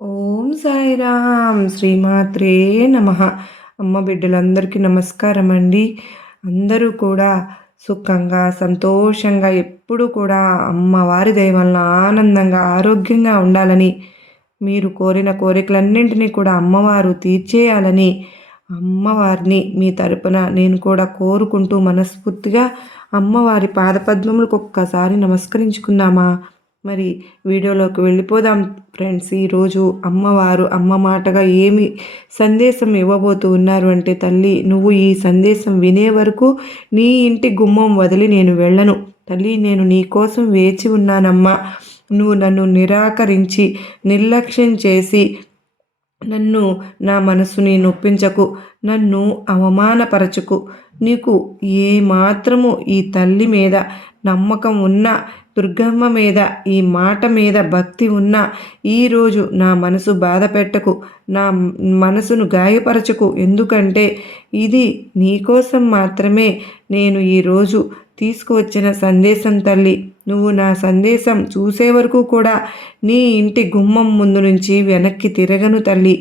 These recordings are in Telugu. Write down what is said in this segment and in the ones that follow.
ఓం సాయిరామ్ శ్రీమాత్రే నమః. అమ్మ బిడ్డలందరికీ నమస్కారం అండి. అందరూ కూడా సుఖంగా సంతోషంగా ఎప్పుడు కూడా అమ్మవారి దయ వలన ఆనందంగా ఆరోగ్యంగా ఉండాలని, మీరు కోరిన కోరికలన్నింటినీ కూడా అమ్మవారు తీర్చేయాలని అమ్మవారిని మీ తరపున నేను కూడా కోరుకుంటూ మనస్ఫూర్తిగా అమ్మవారి పాదపద్మములకు ఒక్కసారి నమస్కరించుకుందామా. మరి వీడియోలోకి వెళ్ళిపోదాం ఫ్రెండ్స్. ఈరోజు అమ్మవారు అమ్మ మాటగా ఏమి సందేశం ఇవ్వబోతూ ఉన్నారు అంటే, తల్లి నువ్వు ఈ సందేశం వినే వరకు నీ ఇంటి గుమ్మం వదిలి నేను వెళ్ళను తల్లి. నేను నీ కోసం వేచి ఉన్నానమ్మా. నువ్వు నన్ను నిరాకరించి నిర్లక్ష్యం చేసి నన్ను నా మనసుని నొప్పించకు, నన్ను అవమానపరచకు. నీకు ఏమాత్రము ఈ తల్లి మీద నమ్మకం ఉన్నా, దుర్గమ్మ మీద ఈ మాట మీద భక్తి ఉన్నా, ఈరోజు నా మనసు బాధ పెట్టకు, నా మనసును గాయపరచకు. ఎందుకంటే ఇది నీకోసం మాత్రమే నేను ఈరోజు తీసుకువచ్చిన సందేశం తల్లి. నువ్వు నా సందేశం చూసే వరకు కూడా నీ ఇంటి గుమ్మం ముందు నుంచి వెనక్కి తిరగను తల్లి.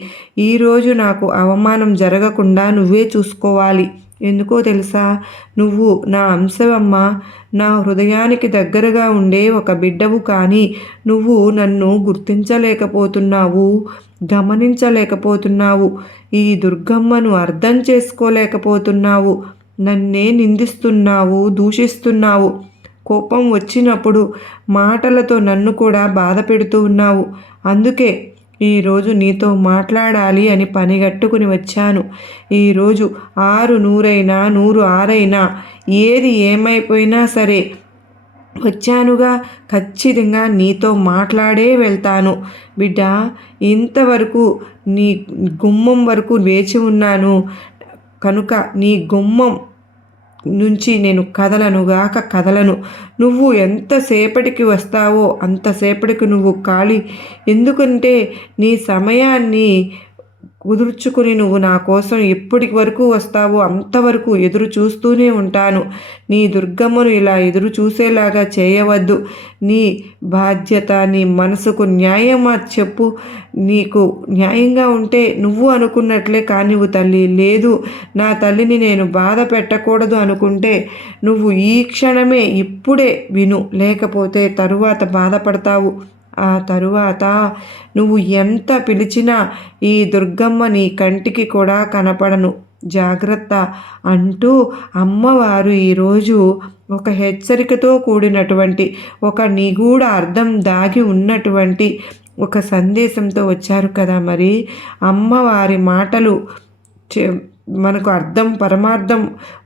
ఈరోజు నాకు అవమానం జరగకుండా నువ్వే చూసుకోవాలి. ఎందుకో తెలుసా, నువ్వు నా అంశవమ్మ, నా హృదయానికి దగ్గరగా ఉండే ఒక బిడ్డవు. కానీ నువ్వు నన్ను గుర్తించలేకపోతున్నావు, గమనించలేకపోతున్నావు, ఈ దుర్గమ్మను అర్థం చేసుకోలేకపోతున్నావు. నన్నే నిందిస్తున్నావు, దూషిస్తున్నావు. కోపం వచ్చినప్పుడు మాటలతో నన్ను కూడా బాధ పెడుతూ ఉన్నావు. అందుకే ఈరోజు నీతో మాట్లాడాలి అని పనిగట్టుకుని వచ్చాను. ఈరోజు 6 100 6 ఏది ఏమైపోయినా సరే వచ్చానుగా, ఖచ్చితంగా నీతో మాట్లాడే వెళ్తాను బిడ్డ. ఇంతవరకు నీ గుమ్మం వరకు వేచి ఉన్నాను కనుక నీ గుమ్మం నుంచి నేను కదలను. నువ్వు ఎంతసేపటికి వస్తావో అంతసేపటికి నువ్వు ఖాళీ. ఎందుకంటే నీ సమయాన్ని కుదుర్చుకుని నువ్వు నా కోసం ఎప్పటి వరకు వస్తావో అంతవరకు ఎదురు చూస్తూనే ఉంటాను. నీ దుర్గమ్మను ఇలా ఎదురు చూసేలాగా చేయవద్దు. నీ బాధ్యత, నీ మనసుకు న్యాయం చెప్పు. నీకు న్యాయంగా ఉంటే నువ్వు అనుకున్నట్లే కానివ్వు తల్లి. లేదు, నా తల్లిని నేను బాధ పెట్టకూడదు అనుకుంటే నువ్వు ఈ క్షణమే ఇప్పుడే విను, లేకపోతే తరువాత బాధపడతావు. ఆ తరువాత నువ్వు ఎంత పిలిచినా ఈ దుర్గమ్మ నీ కంటికి కూడా కనపడను. జాగ్రత్త అంటూ అమ్మవారు ఈరోజు ఒక హెచ్చరికతో కూడినటువంటి, ఒక నిగూఢ అర్థం దాగి ఉన్నటువంటి ఒక సందేశంతో వచ్చారు కదా. మరి అమ్మవారి మాటలు మనకు అర్థం పరమార్థం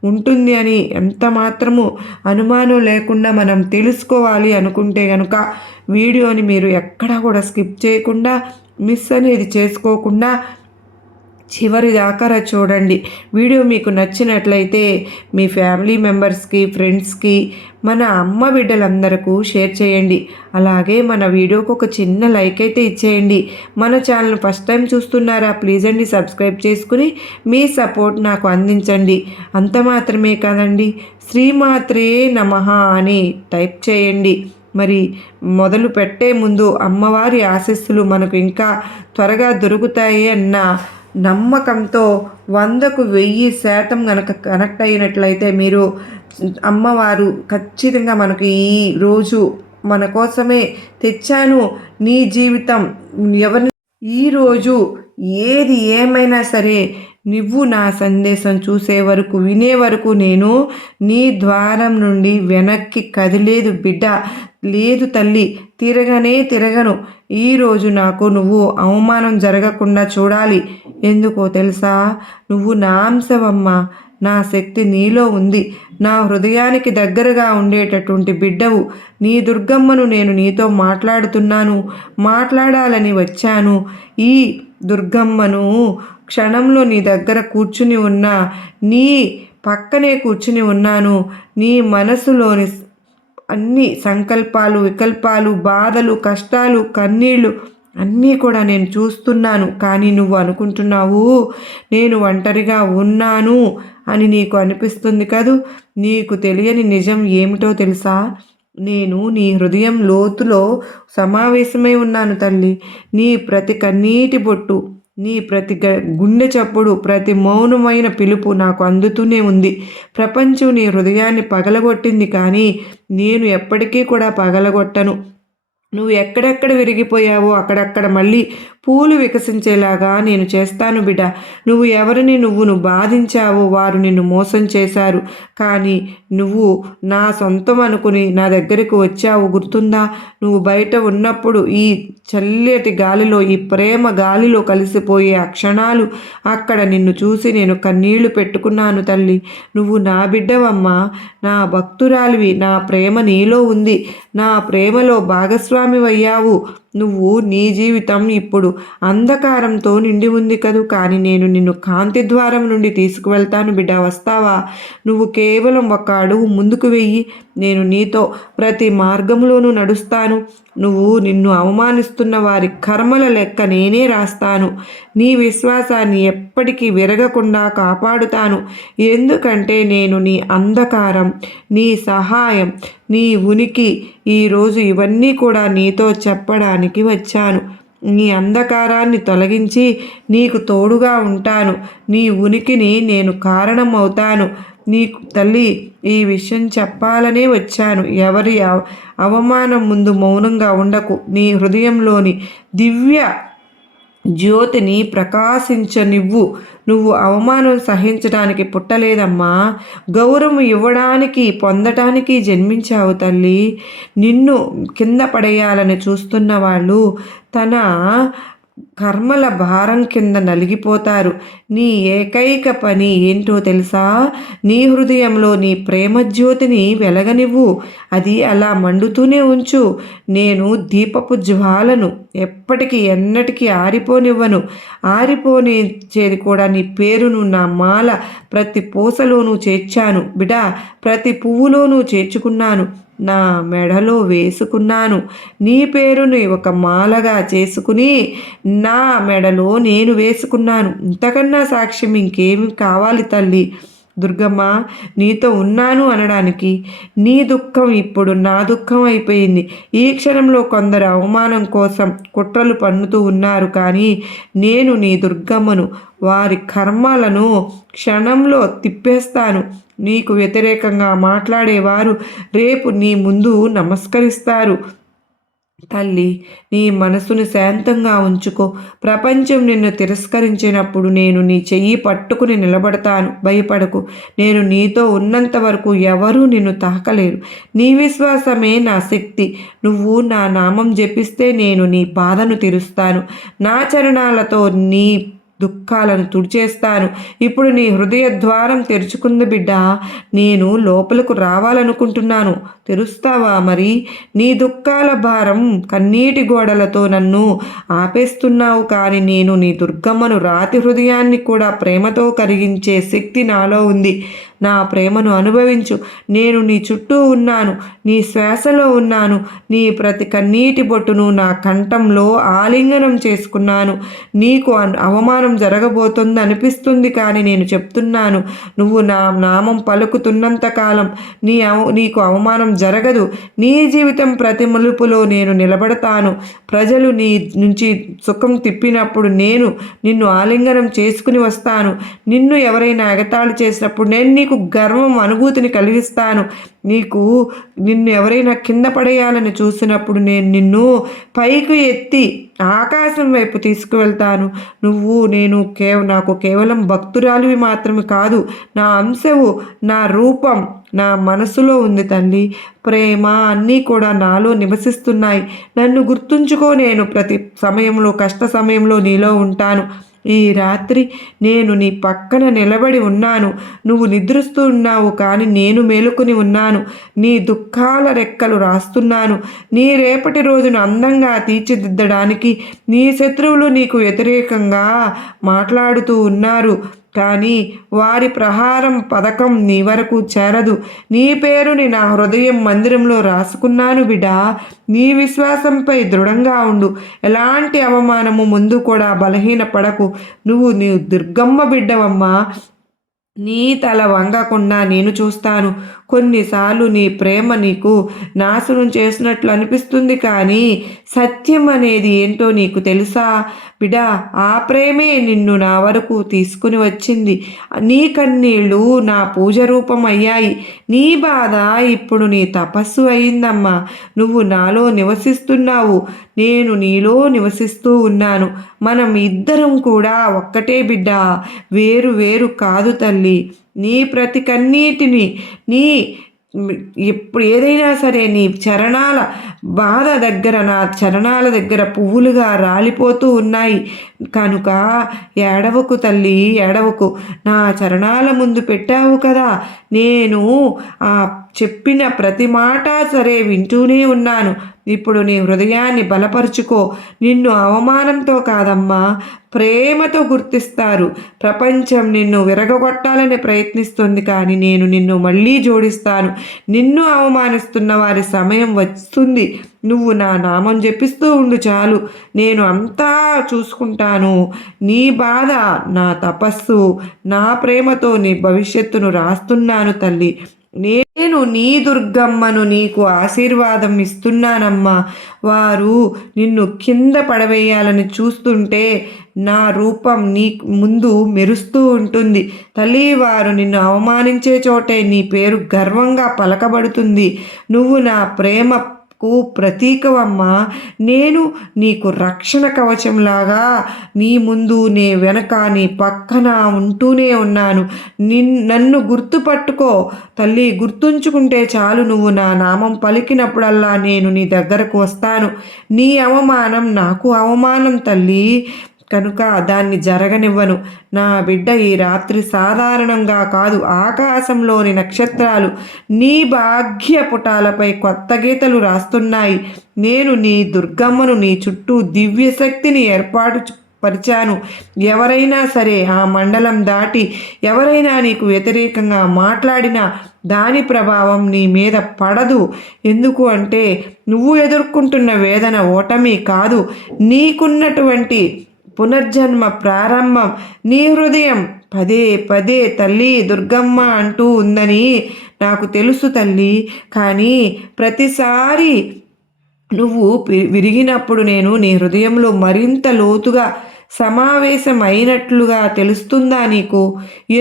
ఉంటుంది అని ఎంత మాత్రము అనుమానం లేకుండా మనం తెలుసుకోవాలి అనుకుంటే కనుక వీడియోని మీరు ఎక్కడా కూడా స్కిప్ చేయకుండా, మిస్ అనేది చేసుకోకుండా చివరి దాకా చూడండి. వీడియో మీకు నచ్చినట్లయితే మీ ఫ్యామిలీ మెంబర్స్కి, ఫ్రెండ్స్కి, మన అమ్మ బిడ్డలందరికీ షేర్ చేయండి. అలాగే మన వీడియోకి ఒక చిన్న లైక్ అయితే ఇచ్చేయండి. మన ఛానల్ ఫస్ట్ టైం చూస్తున్నారా, ప్లీజ్ అండి సబ్స్క్రైబ్ చేసుకుని మీ సపోర్ట్ నాకు అందించండి. అంత మాత్రమే కాదండి, శ్రీమాత్రే నమః అని టైప్ చేయండి. మరి మొదలు పెట్టే ముందు అమ్మవారి ఆశీస్సులు మనకు ఇంకా త్వరగా దొరుకుతాయి అన్న నమ్మకంతో 100కు 1000% కనుక కనెక్ట్ అయినట్లయితే మీరు అమ్మవారు ఖచ్చితంగా మనకు ఈ రోజు మన కోసమే తెచ్చాను నీ జీవితం ఎవరిని. ఈరోజు ఏది ఏమైనా సరే నువ్వు నా సందేశం చూసే వరకు, వినే వరకు నేను నీ ద్వారం నుండి వెనక్కి కదిలేదు బిడ్డ. లేదు తల్లి, తిరగను. ఈరోజు నాకు నువ్వు అవమానం జరగకుండా చూడాలి. ఎందుకో తెలుసా, నువ్వు నా అంశవమ్మ, నా శక్తి నీలో ఉంది. నా హృదయానికి దగ్గరగా ఉండేటటువంటి బిడ్డవు. నీ దుర్గమ్మను నేను నీతో మాట్లాడాలని వచ్చాను. ఈ దుర్గమ్మను క్షణంలో నీ దగ్గర కూర్చుని ఉన్నా, నీ పక్కనే కూర్చుని ఉన్నాను. నీ మనసులోని అన్ని సంకల్పాలు, వికల్పాలు, బాధలు, కష్టాలు, కన్నీళ్ళు అన్నీ కూడా నేను చూస్తున్నాను. కానీ నువ్వు అనుకుంటున్నావు నేను ఒంటరిగా ఉన్నాను అని నీకు అనిపిస్తుంది కదూ. నీకు తెలియని నిజం ఏమిటో తెలుసా, నేను నీ హృదయం లోతులో సమావేశమై ఉన్నాను తల్లి. నీ ప్రతి కన్నీటి బొట్టు, నీ ప్రతి గుండె చప్పుడు, ప్రతి మౌనమైన పిలుపు నాకు అందుతూనే ఉంది. ప్రపంచం నీ హృదయాన్ని పగలగొట్టింది కానీ నేను ఎప్పటికీ కూడా పగలగొట్టను. నువ్వు ఎక్కడెక్కడ విరిగిపోయావో అక్కడక్కడ మళ్ళీ పూలు వికసించేలాగా నేను చేస్తాను బిడ్డ. నువ్వు బాధించావో వారు నిన్ను మోసం చేశారు. కానీ నువ్వు నా సొంతం అనుకుని నా దగ్గరికి వచ్చావు గుర్తుందా? నువ్వు బయట ఉన్నప్పుడు ఈ చల్లటి గాలిలో, ఈ ప్రేమ గాలిలో కలిసిపోయే ఆ క్షణాలు, అక్కడ నిన్ను చూసి నేను కన్నీళ్లు పెట్టుకున్నాను తల్లి. నువ్వు నా బిడ్డవమ్మా, నా భక్తురాలివి. నా ప్రేమ నీలో ఉంది. నా ప్రేమలో భాగస్వామివయ్యావు. నీ జీవితం ఇప్పుడు అంధకారంతో నిండి ఉంది కదూ, కానీ నేను నిన్ను కాంతి ద్వారం నుండి తీసుకువెళ్తాను బిడ్డ. వస్తావా? నువ్వు కేవలం ఒక అడుగు ముందుకు వెయ్యి. నేను నీతో ప్రతి మార్గంలోనూ నడుస్తాను. నిన్ను అవమానిస్తున్న వారి కర్మల లెక్క నేనే రాస్తాను. నీ విశ్వాసాన్ని ఎప్పటికీ విరగకుండా కాపాడుతాను. ఎందుకంటే నేను నీ అంధకారం, నీ సహాయం, నీ ఉనికి, ఈరోజు ఇవన్నీ కూడా నీతో చెప్పడానికి వచ్చాను. నీ అంధకారాన్ని తొలగించి నీకు తోడుగా ఉంటాను. నీ ఉనికిని నేను కారణం అవుతాను. నీకు తల్లి, ఈ విషయం చెప్పాలనే వచ్చాను. ఎవరి అవమానం ముందు మౌనంగా ఉండకు. నీ హృదయంలోని దివ్య జ్యోతిని ప్రకాశించనివ్వు. నువ్వు అవమానం సహించడానికి పుట్టలేదమ్మా, గౌరవం ఇవ్వడానికి, పొందటానికి జన్మించావు తల్లి. నిన్ను కింద పడేయాలని చూస్తున్న వాళ్ళు తన కర్మల భారం కింద నలిగిపోతారు. నీ ఏకైక పని ఏంటో తెలుసా? నీ హృదయంలో నీ ప్రేమ జ్యోతిని వెలగనివ్వు. అది అలా మండుతూనే ఉంచు. నేను దీపపు జ్వాలను ఎప్పటికీ ఎన్నటికీ ఆరిపోనివ్వను. ఆరిపోనిచ్చేది కూడా నీ పేరును నా మాల ప్రతి పూసలోనూ చేర్చాను బిడా. ప్రతి పువ్వులోనూ చేర్చుకున్నాను. నా మెడలో వేసుకున్నాను. నీ పేరుని ఒక మాలగా చేసుకుని నా మెడలో నేను వేసుకున్నాను. ఇంతకన్నా సాక్ష్యం ఇంకేమి కావాలి తల్లి? దుర్గమ్మ, నీతో ఉన్నాను అనడానికి నీ దుఃఖం ఇప్పుడు నా దుఃఖం అయిపోయింది. ఈ క్షణంలో కొందరు అవమానం కోసం కుట్రలు పన్నుతూ ఉన్నారు, కానీ నేను నీ దుర్గమ్మను. వారి కర్మలను క్షణంలో తిప్పేస్తాను. నీకు వ్యతిరేకంగా మాట్లాడేవారు రేపు నీ ముందు నమస్కరిస్తారు. తల్లి, నీ మనసును శాంతంగా ఉంచుకో. ప్రపంచం నిన్ను తిరస్కరించినప్పుడు నేను నీ చెయ్యి పట్టుకుని నిలబడతాను. భయపడకు. నేను నీతో ఉన్నంత వరకు ఎవరూ నిన్ను తాకలేరు. నీ విశ్వాసమే నా శక్తి. నువ్వు నా నామం జపిస్తే నేను నీ బాధను తీరుస్తాను. నా చరణాలతో నీ దుఃఖాలను తుడిచేస్తాను. ఇప్పుడు నీ హృదయ ద్వారం తెరుచుకుంది బిడ్డ. నేను లోపలకు రావాలనుకుంటున్నాను. తెరుస్తావా మరి? నీ దుఃఖాల భారం కన్నీటి గోడలతో నన్ను ఆపేస్తున్నావు, కానీ నేను నీ దుర్గమ్మను. రాతి హృదయాన్ని కూడా ప్రేమతో కరిగించే శక్తి నాలో ఉంది. నా ప్రేమను అనుభవించు. నేను నీ చుట్టూ ఉన్నాను. నీ శ్వాసలో ఉన్నాను. నీ ప్రతి కన్నీటి బొట్టును నా కంఠంలో ఆలింగనం చేసుకున్నాను. నీకు అవమానం జరగబోతుంది అనిపిస్తుంది, కానీ నేను చెప్తున్నాను, నువ్వు నా నామం పలుకుతున్నంత కాలం నీకు అవమానం జరగదు. నీ జీవితం ప్రతి మలుపులో నేను నిలబడతాను. ప్రజలు నీ నుంచి సుఖం తిప్పినప్పుడు నేను నిన్ను ఆలింగనం చేసుకుని వస్తాను. నిన్ను ఎవరైనా ఎగతాళి చేసినప్పుడు నేను నీకు గర్వం అనుభూతిని కలిగిస్తాను. నిన్ను ఎవరైనా కింద పడేయాలని చూసినప్పుడు నేను నిన్ను పైకి ఎత్తి ఆకాశం వైపు తీసుకువెళ్తాను. నాకు కేవలం భక్తురాలివి మాత్రమే కాదు, నా అంశవు, నా రూపం నా మనసులో ఉంది తల్లి. ప్రేమ అన్నీ కూడా నాలో నివసిస్తున్నాయి. నన్ను గుర్తుంచుకో. నేను ప్రతి సమయంలో, కష్ట సమయంలో నీలో ఉంటాను. ఈ రాత్రి నేను నీ పక్కన నిలబడి ఉన్నాను. నువ్వు నిద్రిస్తూ ఉన్నావు, కానీ నేను మేలుకొని ఉన్నాను. నీ దుఃఖాల రెక్కలు రాస్తున్నాను. నీ రేపటి రోజును అందంగా తీర్చిదిద్దడానికి నీ శత్రువులు నీకు వ్యతిరేకంగా మాట్లాడుతూ ఉన్నారు, కానీ వారి ప్రహారం పథకం నీ వరకు చేరదు. నీ పేరుని నా హృదయం మందిరంలో రాసుకున్నాను బిడా. నీ విశ్వాసంపై దృఢంగా ఉండు. ఎలాంటి అవమానము ముందు కూడా బలహీన పడకు. నీ దుర్గమ్మ బిడ్డవమ్మా. నీ తల వంగకుండా నేను చూస్తాను. కొన్నిసార్లు నీ ప్రేమ నీకు నాశనం చేసినట్లు అనిపిస్తుంది, కానీ సత్యం అనేది ఏంటో నీకు తెలుసా బిడా? ఆ ప్రేమే నిన్ను నా వరకు తీసుకుని వచ్చింది. నీ కన్నీళ్ళు నా పూజ రూపం అయ్యాయి. నీ బాధ ఇప్పుడు నీ తపస్సు అయిందమ్మా. నువ్వు నాలో నివసిస్తున్నావు, నేను నీలో నివసిస్తూ ఉన్నాను. మనం ఇద్దరం కూడా ఒక్కటే బిడ్డ, వేరు వేరు కాదు తల్లి. నీ ప్రతి కన్నీటిని, నీ ఎప్పుడు ఏదైనా సరే నీ చరణాల బాధ దగ్గర, నా చరణాల దగ్గర పువ్వులుగా రాలిపోతూ ఉన్నాయి. కనుక ఏడవకు తల్లి, ఏడవకు. నా చరణాల ముందు పెట్టావు కదా, నేను ఆ చెప్పిన ప్రతి మాట సరే వింటూనే ఉన్నాను. ఇప్పుడు నీ హృదయాన్ని బలపరుచుకో. నిన్ను అవమానంతో కాదమ్మా, ప్రేమతో గుర్తిస్తారు. ప్రపంచం నిన్ను విరగొట్టాలని ప్రయత్నిస్తుంది, కానీ నేను నిన్ను మళ్ళీ జోడిస్తాను. నిన్ను అవమానిస్తున్న వారి సమయం వస్తుంది. నువ్వు నా నామం జపిస్తూ ఉండు చాలు, నేను అంతా చూసుకుంటాను. నీ బాధ నా తపస్సు, నా ప్రేమతో నీ భవిష్యత్తును రాస్తున్నాను తల్లి. నేను నీ దుర్గమ్మను నీకు ఆశీర్వాదం ఇస్తున్నానమ్మా. వారు నిన్ను కింద పడవేయాలని చూస్తుంటే నా రూపం నీ ముందు మెరుస్తూ ఉంటుంది తల్లి. వారు నిన్ను అవమానించే చోటే నీ పేరు గర్వంగా పలకబడుతుంది. నువ్వు నా ప్రేమ ప్రతీకవమ్మా. నేను నీకు రక్షణ కవచంలాగా నీ ముందు, నీ వెనక, నీ పక్కన ఉంటూనే ఉన్నాను. నన్ను గుర్తుపట్టుకో తల్లి, గుర్తుంచుకుంటే చాలు. నువ్వు నా నామం పలికినప్పుడల్లా నేను నీ దగ్గరకు వస్తాను. నీ అవమానం నాకు అవమానం తల్లి, కనుక దాన్ని జరగనివ్వను. నా బిడ్డ, ఈ రాత్రి సాధారణంగా కాదు, ఆకాశంలోని నక్షత్రాలు నీ భాగ్య పుటాలపై కొత్త గీతలు రాస్తున్నాయి. నేను నీ దుర్గమ్మను, నీ చుట్టూ దివ్య శక్తిని ఏర్పాటు పరిచాను. ఎవరైనా సరే ఆ మండలం దాటి ఎవరైనా నీకు వ్యతిరేకంగా మాట్లాడినా దాని ప్రభావం నీ మీద పడదు. ఎందుకు అంటే నువ్వు ఎదుర్కొంటున్న వేదన ఓటమి కాదు, నీకున్నటువంటి పునర్జన్మ ప్రారంభం. నీ హృదయం పదే పదే తల్లి దుర్గమ్మ అంటూ ఉందని నాకు తెలుసు తల్లి. కానీ ప్రతిసారి నువ్వు విరిగినప్పుడు నేను నీ హృదయంలో మరింత లోతుగా సమావేశం అయినట్లుగా తెలుస్తుందా నీకు?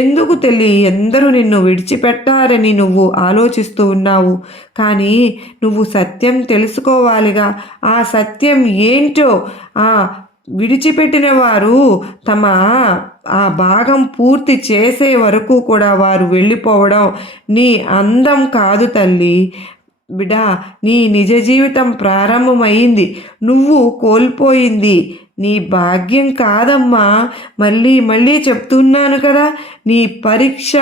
ఎందుకు తల్లి ఎందరూ నిన్ను విడిచిపెట్టారని నువ్వు ఆలోచిస్తూ ఉన్నావు, కానీ నువ్వు సత్యం తెలుసుకోవాలిగా. ఆ సత్యం ఏంటో విడిచిపెట్టిన వారు తమ ఆ భాగం పూర్తి చేసే వరకు కూడా వారు వెళ్ళిపోవడం నీ అందం కాదు తల్లి. బిడా, నీ నిజ జీవితం ప్రారంభమైంది, నువ్వు కోల్పోయింది నీ భాగ్యం కాదమ్మా. మళ్ళీ మళ్ళీ చెప్తున్నాను కదా, నీ పరీక్ష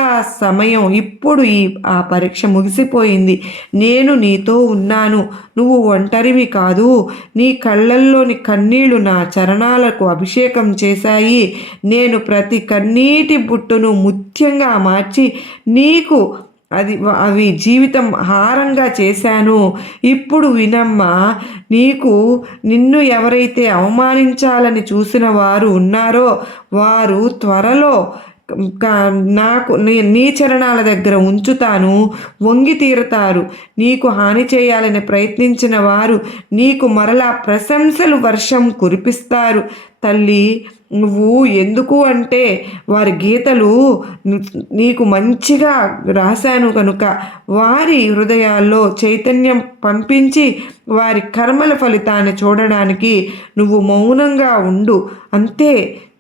సమయం ఇప్పుడు. ఆ పరీక్ష ముగిసిపోయింది. నేను నీతో ఉన్నాను. నువ్వు ఒంటరివి కాదు. నీ కళ్ళల్లోని కన్నీళ్లు నా చరణాలకు అభిషేకం చేశాయి. నేను ప్రతి కన్నీటి బుట్టును ముత్యంగా మార్చి నీకు అవి జీవితం హారంగా చేశాను. ఇప్పుడు వినమ్మా, నిన్ను ఎవరైతే అవమానించాలని చూసిన వారు ఉన్నారో వారు త్వరలో నాకు నీ చరణాల దగ్గర ఉంచుతాను, వంగి తీరుతారు. నీకు హాని చేయాలని ప్రయత్నించిన వారు నీకు మరలా ప్రశంసలు వర్షం కురిపిస్తారు తల్లి. నువ్వు ఎందుకు అంటే వారి గీతలు నీకు మంచిగా రాశాను కనుక వారి హృదయాల్లో చైతన్యం పంపించి వారి కర్మల ఫలితాన్ని చూడడానికి నువ్వు మౌనంగా ఉండు అంతే.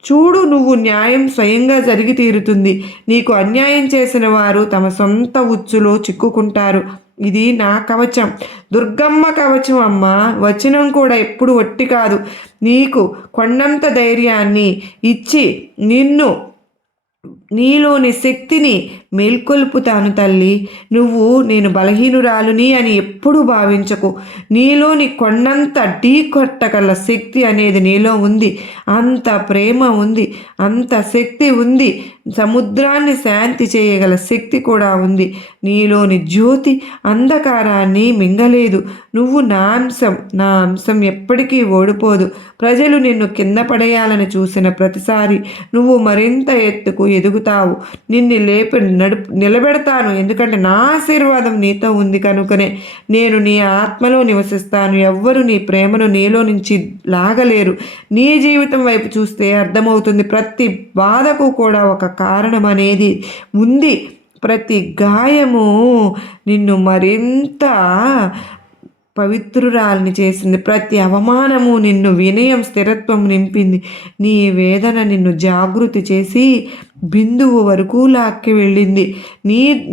చూడు, నువ్వు న్యాయం స్వయంగా జరిగి తీరుతుంది. నీకు అన్యాయం చేసిన వారు తమ సొంత ఉచ్చులో చిక్కుకుంటారు. ఇది నా కవచం, దుర్గమ్మ కవచం అమ్మ. వచనం కూడా ఎప్పుడు వట్టి కాదు. నీకు కొండంత ధైర్యాన్ని ఇచ్చి నీలోని శక్తిని మేల్కొల్పుతాను తల్లి. నువ్వు నేను బలహీనురాలుని అని ఎప్పుడూ భావించకు. నీలోని కొండంత ఢీ కొట్టగల శక్తి అనేది నీలో ఉంది. అంత ప్రేమ ఉంది, అంత శక్తి ఉంది. సముద్రాన్ని శాంతి చేయగల శక్తి కూడా ఉంది. నీలోని జ్యోతి అంధకారాన్ని మింగలేదు. నువ్వు నా అంశం ఎప్పటికీ ఓడిపోదు. ప్రజలు నిన్ను కింద పడేయాలని చూసిన ప్రతిసారి నువ్వు మరింత ఎత్తుకు ఎదుగు ఎదుగుతావు. నిన్ను నిలబెడతాను. ఎందుకంటే నా ఆశీర్వాదం నీతో ఉంది కనుకనే నేను నీ ఆత్మలో నివసిస్తాను. ఎవ్వరు నీ ప్రేమను నీలో నుంచి లాగలేరు. నీ జీవితం వైపు చూస్తే అర్థమవుతుంది, ప్రతి బాధకు కూడా ఒక కారణం అనేది ఉంది. ప్రతి గాయము నిన్ను మరింత పవిత్రురాల్ని చేసింది. ప్రతి అవమానము నిన్ను వినయం, స్థిరత్వం నింపింది. నీ వేదన నిన్ను జాగృతి చేసి బిందువు వరకు లాక్కి వెళ్ళింది.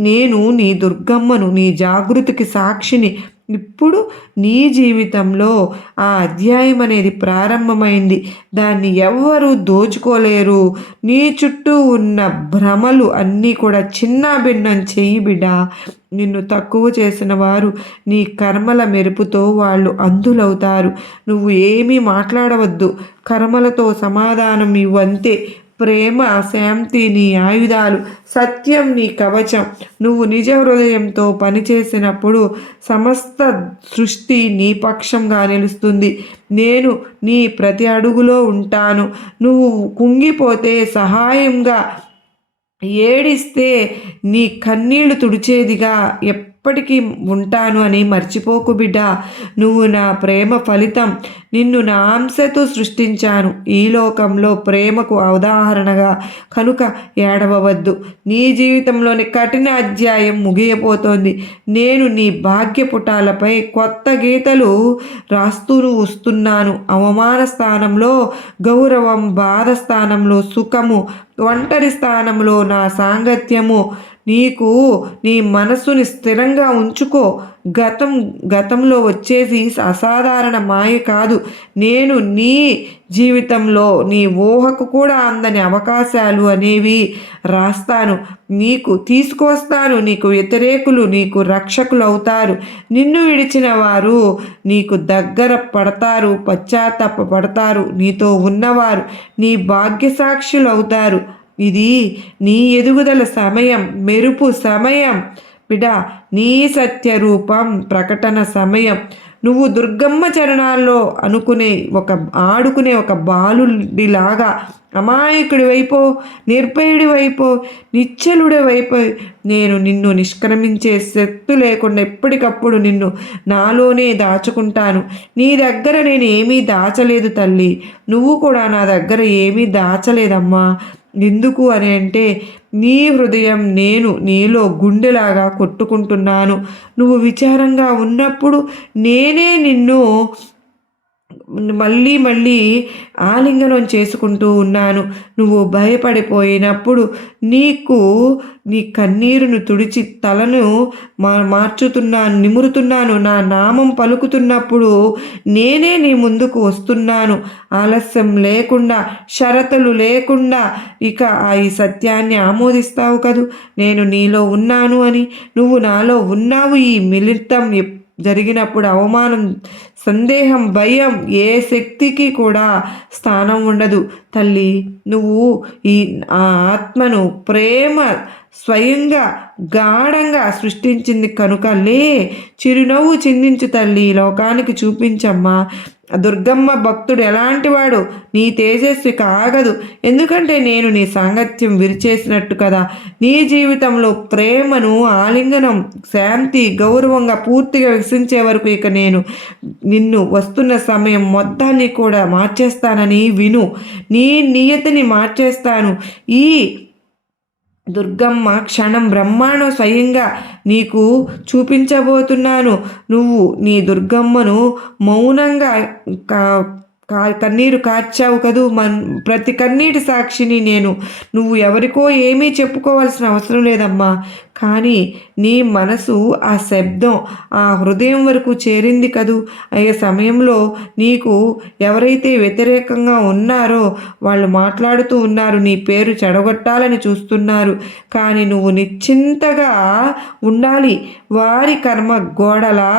నేను నీ దుర్గమ్మను, నీ జాగృతికి సాక్షిని. ఇప్పుడు నీ జీవితంలో ఆ అధ్యాయం అనేది ప్రారంభమైంది. దాన్ని ఎవ్వరూ దోచుకోలేరు. నీ చుట్టూ ఉన్న భ్రమలు అన్నీ కూడా చిన్నాభిన్నం చెయ్యి బిడ్డ. నిన్ను తక్కువ చేసిన వారు నీ కర్మల మెరుపుతో వాళ్ళు అంధులవుతారు. నువ్వు ఏమీ మాట్లాడవద్దు. కర్మలతో సమాధానం ఇవ్వంతే. ప్రేమ, శాంతి నీ ఆయుధాలు, సత్యం నీ కవచం. నువ్వు నిజ హృదయంతో పనిచేసినప్పుడు సమస్త సృష్టి నీ పక్షంగా నిలుస్తుంది. నేను నీ ప్రతి అడుగులో ఉంటాను. నువ్వు కుంగిపోతే సహాయంగా, ఏడిస్తే నీ కన్నీళ్లు తుడిచేదిగా ఎప్పటికీ ఉంటాను అని మర్చిపోకు బిడ్డ. నువ్వు నా ప్రేమ ఫలితం. నిన్ను నా అంశతో సృష్టించాను ఈ లోకంలో ప్రేమకు ఉదాహరణగా. కనుక ఏడవవద్దు. నీ జీవితంలోని కఠిన అధ్యాయం ముగియబోతోంది. నేను నీ భాగ్య పుటాలపై కొత్త గీతలు రాస్తూ వస్తున్నాను. అవమాన స్థానంలో గౌరవం, బాధ స్థానంలో సుఖము, ఒంటరి స్థానంలో నా సాంగత్యము. నీకు నీ మనసుని స్థిరంగా ఉంచుకో. గతంలో వచ్చేసి అసాధారణ మాయ కాదు. నేను నీ జీవితంలో నీ ఊహకు కూడా అందని అవకాశాలు అనేవి రాస్తాను, నీకు తీసుకొస్తాను. నీకు వ్యతిరేకులు నీకు రక్షకులు అవుతారు. నిన్ను విడిచిన వారు నీకు దగ్గర పడతారు, పశ్చాత్తాప పడతారు. నీతో ఉన్నవారు నీ భాగ్యసాక్షులు అవుతారు. ఇది నీ ఎదుగుదల సమయం, మెరుపు సమయం బిడ్డ. నీ సత్య రూపం ప్రకటన సమయం. నువ్వు దుర్గమ్మ చరణాల్లో ఆడుకునే ఒక బాలుడిలాగా అమాయకుడి వైపో, నిర్భయుడి వైపో, నిశ్చలుడి వైపో నేను నిన్ను నిష్క్రమించే శక్తి లేకుండా ఎప్పటికప్పుడు నిన్ను నాలోనే దాచుకుంటాను. నీ దగ్గర నేను ఏమీ దాచలేదు తల్లి. నువ్వు కూడా నా దగ్గర ఏమీ దాచలేదమ్మా. ఎందుకు అని అంటే నీ హృదయం నేను నీలో గుండెలాగా కొట్టుకుంటున్నాను. నువ్వు విచారంగా ఉన్నప్పుడు నేనే నిన్ను మళ్ళీ మళ్ళీ ఆలింగనం చేసుకుంటూ ఉన్నాను. నువ్వు భయపడిపోయినప్పుడు నీ కన్నీరును తుడిచి తలను నిమురుతున్నాను. నా నామం పలుకుతున్నప్పుడు నేనే నీ ముందుకు వస్తున్నాను. ఆలస్యం లేకుండా, షరతులు లేకుండా. ఇక ఈ సత్యాన్ని ఆమోదిస్తావు కదూ, నేను నీలో ఉన్నాను అని. నువ్వు నాలో ఉన్నావు. ఈ మిళితం జరిగినప్పుడు అవమానం, సందేహం, భయం ఏ శక్తికి కూడా స్థానం ఉండదు తల్లి. నువ్వు ఈ ఆత్మను ప్రేమ స్వయంగా గాఢంగా సృష్టించింది కనుకలే చిరునవ్వు చిందించు తల్లి, లోకానికి చూపించమ్మా. దుర్గమ్మ భక్తుడు ఎలాంటివాడు, నీ తేజస్వి కాగదు. ఎందుకంటే నేను నీ సాంగత్యం విరిచేసినట్టు కదా. నీ జీవితంలో ప్రేమను, ఆలింగనం, శాంతి, గౌరవంగా పూర్తిగా వికసించే వరకు ఇక నేను నిన్ను వస్తున్న సమయం మొత్తాన్ని కూడా మార్చేస్తానని విను. నీ నియతిని మార్చేస్తాను. ఈ దుర్గమ్మ క్షణం బ్రహ్మాండం స్వయంగా నీకు చూపించబోతున్నాను. నువ్వు నీ దుర్గమ్మను మౌనంగా కన్నీరు కార్చావు కదూ. ప్రతి కన్నీటి సాక్షిని నేను. నువ్వు ఎవరికో ఏమీ చెప్పుకోవాల్సిన అవసరం లేదమ్మా. కానీ నీ మనసు ఆ శబ్దం ఆ హృదయం వరకు చేరింది కదూ. అయ్యే సమయంలో నీకు ఎవరైతే వ్యతిరేకంగా ఉన్నారో వాళ్ళు మాట్లాడుతూ ఉన్నారు, నీ పేరు చెడగొట్టాలని చూస్తున్నారు. కానీ నువ్వు నిశ్చింతగా ఉండాలి. వారి కర్మ గోడలా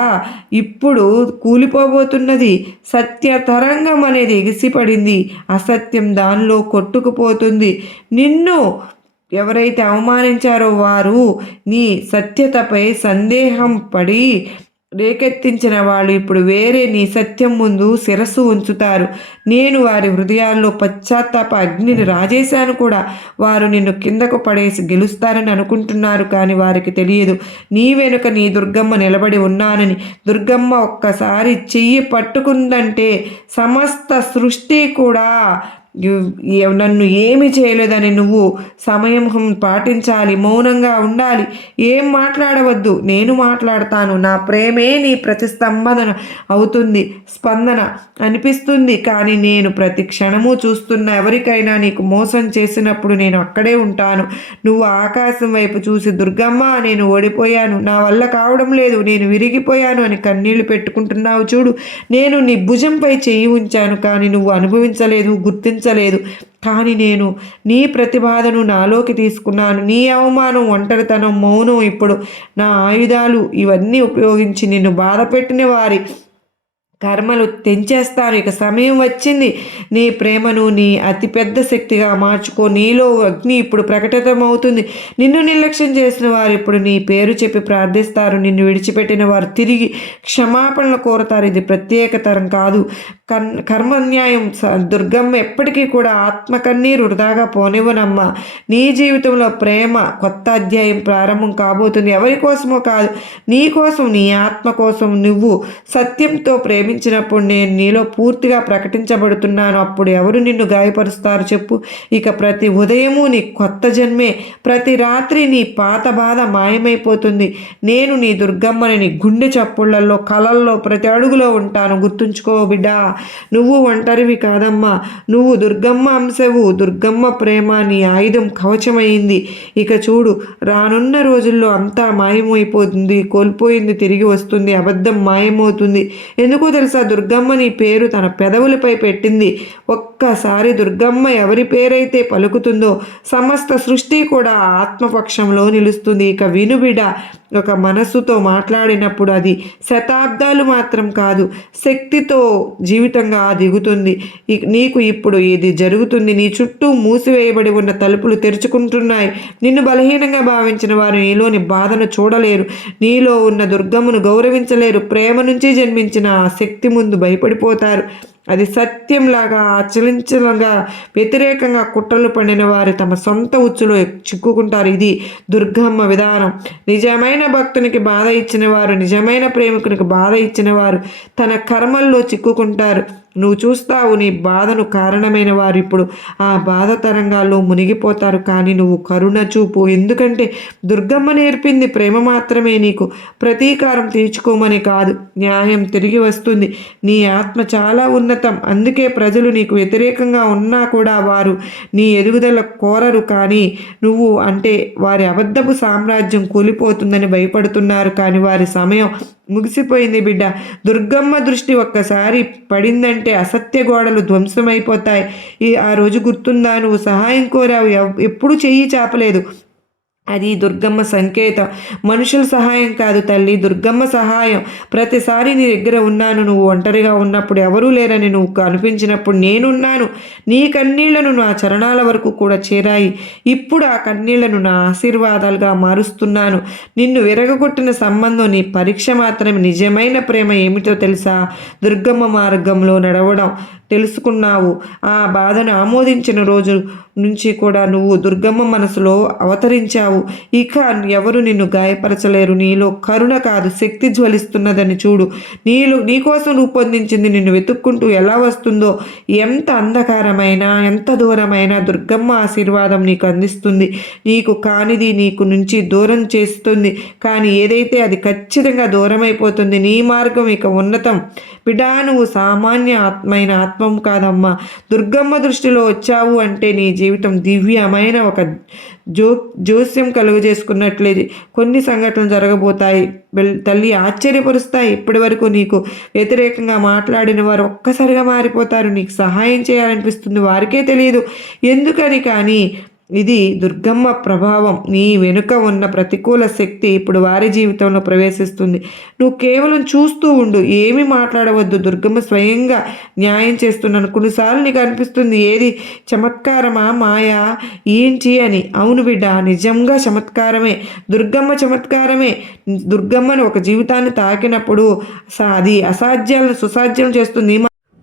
ఇప్పుడు కూలిపోబోతున్నది. సత్య తరంగం అనేది ఎగిసిపడింది. అసత్యం దానిలో కొట్టుకుపోతుంది. నిన్ను ఎవరైతే అవమానించారో వారు నీ సత్యతపై సందేహం పడి రేకెత్తించిన వాళ్ళు ఇప్పుడు వేరే నీ సత్యం ముందు శిరస్సు ఉంచుతారు. నేను వారి హృదయాల్లో పశ్చాత్తాప అగ్నిని రాజేశాను కూడా. వారు నిన్ను కిందకు పడేసి గెలుస్తారని అనుకుంటున్నారు, కానీ వారికి తెలియదు నీ వెనుక నీ దుర్గమ్మ నిలబడి ఉన్నానని. దుర్గమ్మ ఒక్కసారి చెయ్యి పట్టుకుందంటే సమస్త సృష్టి కూడా నన్ను ఏమి చేయలేదని నువ్వు సమయం పాటించాలి, మౌనంగా ఉండాలి, ఏం మాట్లాడవద్దు. నేను మాట్లాడతాను. నా ప్రేమే నీ ప్రతిస్తంభన అవుతుంది, స్పందన అనిపిస్తుంది. కానీ నేను ప్రతి క్షణము చూస్తున్న ఎవరికైనా నీకు మోసం చేసినప్పుడు నేను అక్కడే ఉంటాను. నువ్వు ఆకాశం వైపు చూసి దుర్గమ్మ నేను ఓడిపోయాను, నా వల్ల కావడం లేదు, నేను విరిగిపోయాను అని కన్నీళ్లు పెట్టుకుంటున్నావు చూడు. నేను నీ భుజంపై చెయ్యి ఉంచాను, కానీ నువ్వు అనుభవించలేదు, గుర్తించలేదు. కానీ నేను నీ ప్రతిబాధను నాలోకి తీసుకున్నాను. నీ అవమానం, ఒంటరితనం, మౌనం ఇప్పుడు నా ఆయుధాలు. ఇవన్నీ ఉపయోగించి నిన్ను బాధ పెట్టిన వారి కర్మలు తెంచేస్తాను. ఇక సమయం వచ్చింది. నీ ప్రేమను నీ అతిపెద్ద శక్తిగా మార్చుకో. నీలో అగ్ని ఇప్పుడు ప్రకటితమవుతుంది. నిన్ను నిర్లక్ష్యం చేసిన వారు ఇప్పుడు నీ పేరు చెప్పి ప్రార్థిస్తారు. నిన్ను విడిచిపెట్టిన వారు తిరిగి క్షమాపణలు కోరతారు. ఇది ప్రత్యేక తరం కాదు, కర్మన్యాయం. దుర్గమ్మ ఎప్పటికీ కూడా ఆత్మ కన్నీరు వృధాగా పోనివ్వనమ్మా. నీ జీవితంలో ప్రేమ కొత్త అధ్యాయం ప్రారంభం కాబోతుంది. ఎవరి కోసమో కాదు, నీ కోసం, నీ ఆత్మ కోసం. నువ్వు సత్యంతో ప్రేమించినప్పుడు నేను నీలో పూర్తిగా ప్రకటించబడుతున్నాను. అప్పుడు ఎవరు నిన్ను గాయపరుస్తారు చెప్పు? ఇక ప్రతి ఉదయము నీ కొత్త జన్మే. ప్రతి రాత్రి నీ పాత బాధ మాయమైపోతుంది. నేను నీ దుర్గమ్మని నీ గుండె చప్పుళ్లలో, కలల్లో, ప్రతి అడుగులో ఉంటాను. గుర్తుంచుకో బిడ్డా, నువ్వు ఒంటరివి కాదమ్మా. నువ్వు దుర్గమ్మ అంశవు. దుర్గమ్మ ప్రేమ నీ ఆయుధం, కవచమైంది. ఇక చూడు, రానున్న రోజుల్లో అంతా మాయమైపోతుంది. కోల్పోయింది తిరిగి వస్తుంది, అబద్ధం మాయమవుతుంది. ఎందుకో తెలుసా? దుర్గమ్మ నీ పేరు తన పెదవులపై పెట్టింది. ఒక్కసారి దుర్గమ్మ ఎవరి పేరైతే పలుకుతుందో సమస్త సృష్టి కూడా ఆత్మపక్షంలో నిలుస్తుంది. ఇక వినుబిడ, ఒక మనస్సుతో మాట్లాడినప్పుడు అది శతాబ్దాలు మాత్రం కాదు, శక్తితో జీవితంగా దిగుతుంది. నీకు ఇప్పుడు ఇది జరుగుతుంది. నీ చుట్టూ మూసివేయబడి ఉన్న తలుపులు తెరుచుకుంటున్నాయి. నిన్ను బలహీనంగా భావించిన వారు నీలోని బాధను చూడలేరు, నీలో ఉన్న దుర్గమ్మను గౌరవించలేరు. ప్రేమ నుంచి జన్మించిన ఆ శక్తి ముందు భయపడిపోతారు. అది సత్యంలాగా ఆచరించగా వ్యతిరేకంగా కుట్రలు పడిన వారు తమ సొంత ఉచ్చులో చిక్కుకుంటారు. ఇది దుర్గమ్మ విధానం. నిజమైన భక్తునికి బాధ ఇచ్చిన వారు, నిజమైన ప్రేమికునికి బాధ ఇచ్చిన వారు తన కర్మల్లో చిక్కుకుంటారు. నువ్వు చూస్తావు, నీ బాధను కారణమైన వారు ఇప్పుడు ఆ బాధ తరంగాల్లో మునిగిపోతారు. కానీ నువ్వు కరుణ చూపు, ఎందుకంటే దుర్గమ్మ నేర్పింది ప్రేమ మాత్రమే. నీకు ప్రతీకారం తీర్చుకోమని కాదు, న్యాయం తిరిగి వస్తుంది. నీ ఆత్మ చాలా ఉన్నతం. అందుకే ప్రజలు నీకు వ్యతిరేకంగా ఉన్నా కూడా వారు నీ ఎదుగుదల కోరరు. కానీ నువ్వు అంటే వారి అబద్ధపు సామ్రాజ్యం కూలిపోతుందని భయపడుతున్నారు. కానీ వారి సమయం ముగిసిపోయింది బిడ్డ. దుర్గమ్మ దృష్టి ఒక్కసారి పడిందంటే అసత్య గోడలు ధ్వంసమైపోతాయి. ఆ రోజు గుర్తుందా? నువ్వు సహాయం కోరావు, ఎప్పుడు చెయ్యి చాపలేదు. అది దుర్గమ్మ సంకేతం, మనుషుల సహాయం కాదు తల్లి, దుర్గమ్మ సహాయం. ప్రతిసారి నీ దగ్గర ఉన్నాను. నువ్వు ఒంటరిగా ఉన్నప్పుడు, ఎవరూ లేరని నువ్వు అనిపించినప్పుడు నేనున్నాను. నీ కన్నీళ్లను నా చరణాల వరకు కూడా చేరాయి. ఇప్పుడు ఆ కన్నీళ్లను నా ఆశీర్వాదాలుగా మారుస్తున్నాను. నిన్ను విరగొట్టిన సంబంధం నీ పరీక్ష మాత్రమే. నిజమైన ప్రేమ ఏమిటో తెలుసా? దుర్గమ్మ మార్గంలో నడవడం. తెలుసుకున్నావు. ఆ బాధను ఆమోదించిన రోజు నుంచి కూడా నువ్వు దుర్గమ్మ మనసులో అవతరించావు. ఇక ఎవరు నిన్ను గాయపరచలేరు. నీలో కరుణ కాదు, శక్తి జ్వలిస్తున్నదని చూడు. నీకోసం రూపొందించింది నిన్ను వెతుక్కుంటూ ఎలా వస్తుందో. ఎంత అంధకారమైనా, ఎంత దూరమైనా దుర్గమ్మ ఆశీర్వాదం నీకు అందిస్తుంది. నీకు కానిది నీకు నుంచి దూరం చేస్తుంది. కానీ ఏదైతే అది ఖచ్చితంగా దూరం అయిపోతుంది. నీ మార్గం ఇక ఉన్నతం. బిడ్డా, నువ్వు సామాన్య ఆత్మం కాదమ్మా. దుర్గమ్మ దృష్టిలో వచ్చావు అంటే నీ జీవితం దివ్యమైన ఒక జోస్యం కలుగజేసుకున్నట్లే కొన్ని సంఘటనలు జరగబోతాయి. తల్లి ఆశ్చర్యపరుస్తాయి. ఇప్పటి వరకు నీకు వ్యతిరేకంగా మాట్లాడిన వారు ఒక్కసారిగా మారిపోతారు. నీకు సహాయం చేయాలనిపిస్తుంది, వారికే తెలియదు ఎందుకని. కానీ ఇది దుర్గమ్మ ప్రభావం. నీ వెనుక ఉన్న ప్రతికూల శక్తి ఇప్పుడు వారి జీవితంలో ప్రవేశిస్తుంది. నువ్వు కేవలం చూస్తూ ఉండు, ఏమీ మాట్లాడవద్దు. దుర్గమ్మ స్వయంగా న్యాయం చేస్తున్నాను. కొన్నిసార్లు నీకు అనిపిస్తుంది, ఏది చమత్కారమా, మాయా, ఏంటి అని. అవును బిడ్డ, నిజంగా చమత్కారమే. దుర్గమ్మ చమత్కారమే. దుర్గమ్మను ఒక జీవితాన్ని తాకినప్పుడు అది అసాధ్యాలను సుసాధ్యం చేస్తుంది.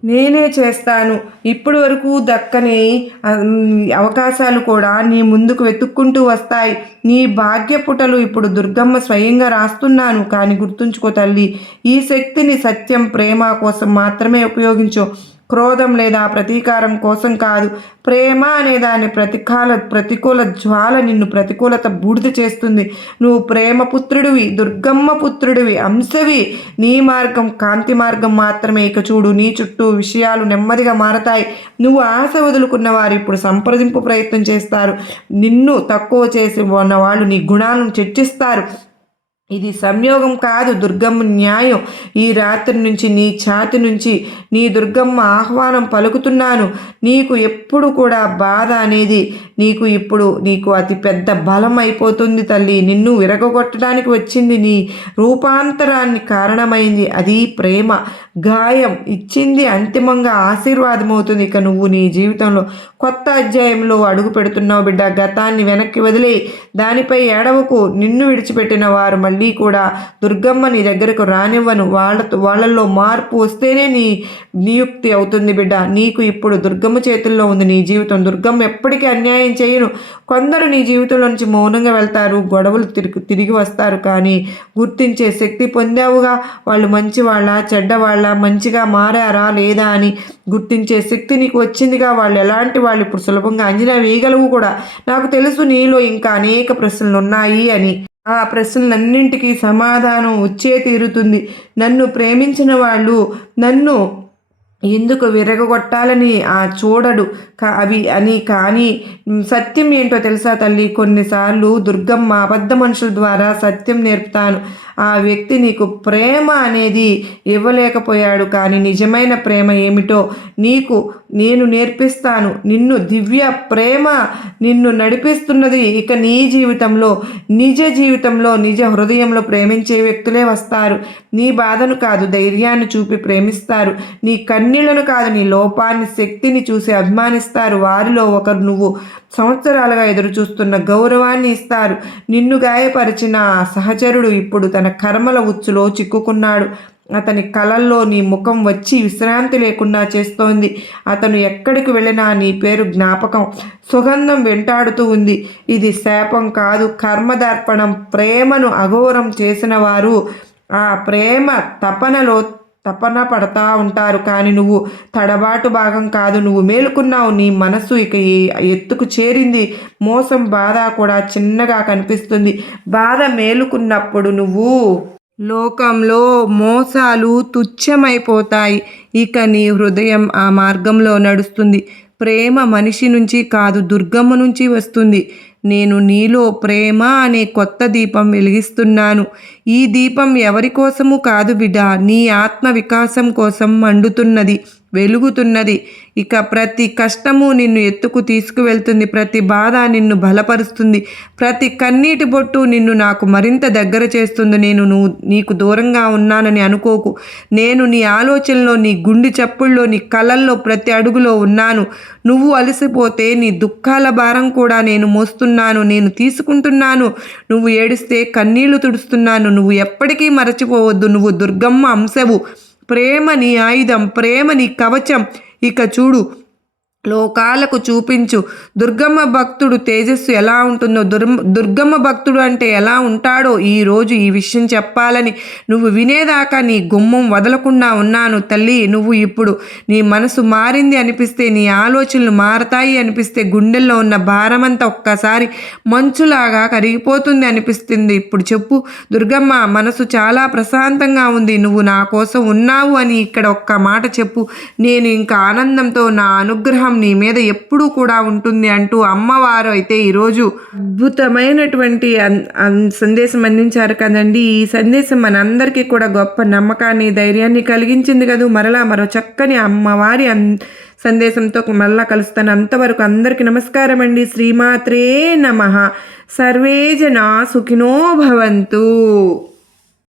నేనే చేస్తాను. ఇప్పటి వరకు దక్కని అవకాశాలు కూడా నీ ముందుకు వెతుక్కుంటూ వస్తాయి. నీ భాగ్యపుటలు ఇప్పుడు దుర్గమ్మ స్వయంగా రాస్తున్నాను. కానీ గుర్తుంచుకో తల్లి, ఈ శక్తిని సత్యం, ప్రేమ కోసం మాత్రమే ఉపయోగించు. క్రోధం లేదా ప్రతీకారం కోసం కాదు. ప్రేమ అనే దాని ప్రతికూల జ్వాల నిన్ను ప్రతికూలత బూడిద చేస్తుంది. నువ్వు ప్రేమ పుత్రుడివి, దుర్గమ్మ పుత్రుడివి, అంశవి. నీ మార్గం కాంతి మార్గం మాత్రమే. ఇక చూడు, నీ చుట్టూ విషయాలు నెమ్మదిగా మారతాయి. నువ్వు ఆశ వదులుకున్న వారు ఇప్పుడు సంప్రదింపు ప్రయత్నం చేస్తారు. నిన్ను తక్కువ చేసి ఉన్న వాళ్ళు నీ గుణాలను చర్చిస్తారు. ఇది సంయోగం కాదు, దుర్గమ్మ న్యాయం. ఈ రాత్రి నుంచి నీ ఛాతి నుంచి నీ దుర్గమ్మ ఆహ్వానం పలుకుతున్నాను. నీకు ఎప్పుడు కూడా బాధ అనేది నీకు అతి పెద్ద బలం అయిపోతుంది తల్లి. నిన్ను విరగొట్టడానికి వచ్చింది, నీ రూపాంతరాన్ని కారణమైంది. అది ప్రేమ. గాయం ఇచ్చింది అంతిమంగా ఆశీర్వాదం అవుతుంది. ఇక నువ్వు నీ జీవితంలో కొత్త అధ్యాయంలో అడుగు పెడుతున్నావు బిడ్డ. గతాన్ని వెనక్కి వదిలే, దానిపై ఏడవకు. నిన్ను విడిచిపెట్టిన వారు మళ్ళీ కూడా దుర్గమ్మ నీ దగ్గరకు రానివ్వను. వాళ్ళల్లో మార్పు వస్తేనే నీ నియుక్తి అవుతుంది బిడ్డ. నీకు ఇప్పుడు దుర్గమ్మ చేతుల్లో ఉంది నీ జీవితం. దుర్గమ్మ ఎప్పటికీ అన్యాయం చేయను. కొందరు నీ జీవితంలో నుంచి మౌనంగా వెళ్తారు, గొడవలు తిరిగి వస్తారు. కానీ గుర్తించే శక్తి పొందావుగా. వాళ్ళు మంచివాళ్ళ, చెడ్డవాళ్ళ, మంచిగా మారారా లేదా అని గుర్తించే శక్తి నీకు వచ్చిందిగా. వాళ్ళు ఎలాంటి వాళ్ళు ఇప్పుడు సులభంగా అంచనా వేయగలవు కూడా. నాకు తెలుసు నీలో ఇంకా అనేక ప్రశ్నలు ఉన్నాయి అని. ఆ ప్రశ్నలన్నింటికీ సమాధానం వచ్చే తీరుతుంది. నన్ను ప్రేమించిన వాళ్ళు నన్ను ఎందుకు విరగొట్టాలని చూడడు కానీ సత్యం ఏంటో తెలుసా తల్లి, కొన్నిసార్లు దుర్గమ్మ అబద్ధ మనుషుల ద్వారా సత్యం నేర్పుతాను. ఆ వ్యక్తి నీకు ప్రేమ అనేది ఇవ్వలేకపోయాడు, కానీ నిజమైన ప్రేమ ఏమిటో నేను నేర్పిస్తాను. నిన్ను దివ్య ప్రేమ నిన్ను నడిపిస్తున్నది. ఇక నీ జీవితంలో నిజ హృదయంలో ప్రేమించే వ్యక్తులే వస్తారు. నీ బాధను కాదు, ధైర్యాన్ని చూపి ప్రేమిస్తారు. నీ కన్నీళ్లను కాదు, నీ లోపాన్ని, శక్తిని చూసి అభిమానిస్తారు. వారిలో ఒకరు నువ్వు సంవత్సరాలుగా ఎదురు చూస్తున్న గౌరవాన్ని ఇస్తారు. నిన్ను గాయపరిచిన సహచరుడు ఇప్పుడు తన కర్మల ఉచ్చులో చిక్కుకున్నాడు. అతని కలల్లో నీ ముఖం వచ్చి విశ్రాంతి లేకుండా చేస్తోంది. అతను ఎక్కడికి వెళ్ళినా నీ పేరు జ్ఞాపకం, సుగంధం వెంటాడుతూ ఉంది. ఇది శాపం కాదు, కర్మదర్పణం. ప్రేమను అఘోరం చేసిన వారు ఆ ప్రేమ తపన పడతా ఉంటారు. కానీ నువ్వు తడబాటు భాగం కాదు. నువ్వు మేలుకున్నావు. నీ మనసు ఇక ఎత్తుకు చేరింది. మోసం, బాధ కూడా చిన్నగా కనిపిస్తుంది. బాధ మేలుకున్నప్పుడు నువ్వు లోకంలో మోసాలు తుచ్చమైపోతాయి. ఇక నీ హృదయం ఆ మార్గంలో నడుస్తుంది. ప్రేమ మనిషి నుంచి కాదు, దుర్గమ్మ నుంచి వస్తుంది. నేను నీలో ప్రేమ అనే కొత్త దీపం వెలిగిస్తున్నాను. ఈ దీపం ఎవరి కోసము కాదు బిడ్డ, నీ ఆత్మ వికాసం కోసం మండుతున్నది, వెలుగుతున్నది. ఇక ప్రతి కష్టము నిన్ను ఎత్తుకు తీసుకువెళ్తుంది. ప్రతి బాధ నిన్ను బలపరుస్తుంది. ప్రతి కన్నీటి బొట్టు నిన్ను నాకు మరింత దగ్గర చేస్తుంది. నీకు దూరంగా ఉన్నానని అనుకోకు. నేను నీ ఆలోచనలో, నీ గుండె చప్పుల్లో, నీ కలల్లో, ప్రతి అడుగులో ఉన్నాను. నువ్వు అలసిపోతే నీ దుఃఖాల భారం కూడా నేను మోస్తున్నాను, నేను తీసుకుంటున్నాను. నువ్వు ఏడిస్తే కన్నీళ్లు తుడుస్తున్నాను. నువ్వు ఎప్పటికీ మరచిపోవద్దు, నువ్వు దుర్గమ్మ అంశవు. ప్రేమ నీ ఆయుధం, ప్రేమ నీ కవచం. ఇక చూడు, లోకాలకు చూపించు. దుర్గమ్మ భక్తుడు తేజస్సు ఎలా ఉంటుందో, దుర్గమ్మ భక్తుడు అంటే ఎలా ఉంటాడో ఈరోజు ఈ విషయం చెప్పాలని నువ్వు వినేదాకా నీ గుమ్మం వదలకుండా ఉన్నాను తల్లి. నువ్వు ఇప్పుడు నీ మనసు మారింది అనిపిస్తే, నీ ఆలోచనలు మారతాయి అనిపిస్తే, గుండెల్లో ఉన్న భారమంతా ఒక్కసారి మంచులాగా కరిగిపోతుంది అనిపిస్తుంది. ఇప్పుడు చెప్పు దుర్గమ్మ, మనసు చాలా ప్రశాంతంగా ఉంది, నువ్వు నా కోసం ఉన్నావు అని ఇక్కడ ఒక్క మాట చెప్పు. నేను ఇంకా ఆనందంతో నా అనుగ్రహం నీ మీద ఎప్పుడూ కూడా ఉంటుంది అంటూ అమ్మవారు అయితే ఈరోజు అద్భుతమైనటువంటి సందేశం అందించారు కదండి. ఈ సందేశం మనందరికీ కూడా గొప్ప నమ్మకాన్ని, ధైర్యాన్ని కలిగించింది కదా. మరలా మరో చక్కని అమ్మవారి సందేశంతో మళ్ళా కలుస్తాను. అంతవరకు అందరికీ నమస్కారం అండి. శ్రీమాత్రే నమః. సర్వే జనా సుఖినో భవంతు.